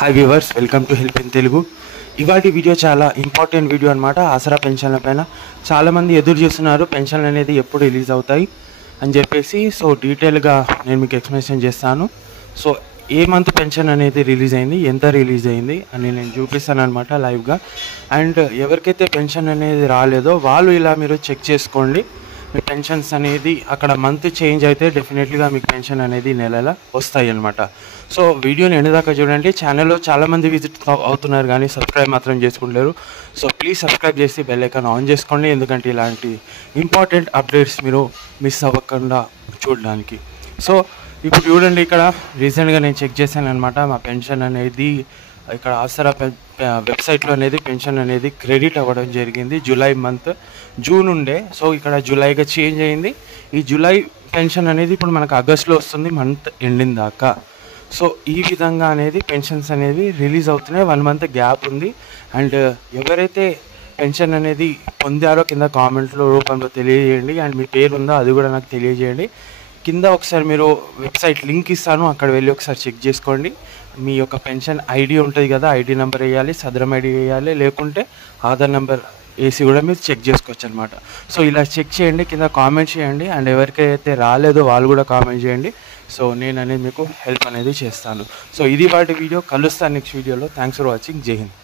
Hi viewers, welcome to help in Telugu. ఇవాటి video చాలా important video అనమాట. ఆసరా పెన్షన్ల పైన చాలామంది ఎదురు చూస్తున్నారు పెన్షన్లు అనేది ఎప్పుడు రిలీజ్ అవుతాయి అని చెప్పేసి. సో డీటెయిల్గా నేను మీకు ఎక్స్ప్లెనేషన్ చేస్తాను. సో ఏ మంత్ పెన్షన్ అనేది రిలీజ్ అయింది, ఎంత రిలీజ్ అయింది అని నేను చూపిస్తాను అనమాట లైవ్గా. అండ్ ఎవరికైతే పెన్షన్ అనేది రాలేదో వాళ్ళు ఇలా మీరు చెక్ చేసుకోండి. మీ పెన్షన్స్ అనేది అక్కడ మంత్ చేంజ్ అయితే డెఫినెట్లీగా మీకు పెన్షన్ అనేది నెలలా వస్తాయి అనమాట. సో వీడియోని ఎండదాకా చూడండి. ఛానల్లో చాలామంది విజిట్ అవుతున్నారు కానీ సబ్స్క్రైబ్ మాత్రం చేసుకుంటారు. సో ప్లీజ్ సబ్స్క్రైబ్ చేసి బెల్ ఐకాన్ ఆన్ చేసుకోండి, ఎందుకంటే ఇలాంటి ఇంపార్టెంట్ అప్డేట్స్ మీరు మిస్ అవ్వకుండా చూడడానికి. సో ఇప్పుడు చూడండి, ఇక్కడ రీసెంట్గా నేను చెక్ చేశాను అనమాట. మా పెన్షన్ అనేది ఇక్కడ ఆసరా వెబ్సైట్లో అనేది పెన్షన్ అనేది క్రెడిట్ అవ్వడం జరిగింది. జూలై మంత్, జూన్ ఉండే, సో ఇక్కడ జూలైగా చేంజ్ అయింది. ఈ జూలై పెన్షన్ అనేది ఇప్పుడు మనకు ఆగస్టులో వస్తుంది, మంత్ ఎండింగ్ దాకా. సో ఈ విధంగా అనేది పెన్షన్స్ అనేవి రిలీజ్ అవుతున్నాయి. 1 మంత్ గ్యాప్ ఉంది. అండ్ ఎవరైతే పెన్షన్ అనేది పొందారో కింద కామెంట్లో రూపంలో తెలియజేయండి. అండ్ మీ పేరు ఉందో అది కూడా నాకు తెలియజేయండి. కింద ఒకసారి మీరు వెబ్సైట్ లింక్ ఇస్తాను, అక్కడ వెళ్ళి ఒకసారి చెక్ చేసుకోండి. మీ యొక్క పెన్షన్ ఐడి ఉంటుంది కదా, ఐడి నెంబర్ వేయాలి, సదరం ఐడి వేయాలి, లేకుంటే ఆధార్ నెంబర్ వేసి కూడా మీరు చెక్ చేసుకోవచ్చు అనమాట. సో ఇలా చెక్ చేయండి, కింద కామెంట్ చేయండి. అండ్ ఎవరికైతే రాలేదో వాళ్ళు కూడా కామెంట్ చేయండి. సో నేను అనేది మీకు హెల్ప్ అనేది చేస్తాను. సో ఇది వాటి వీడియో. కలుస్తాను నెక్స్ట్ వీడియోలో. Thanks for watching. జై హింద్.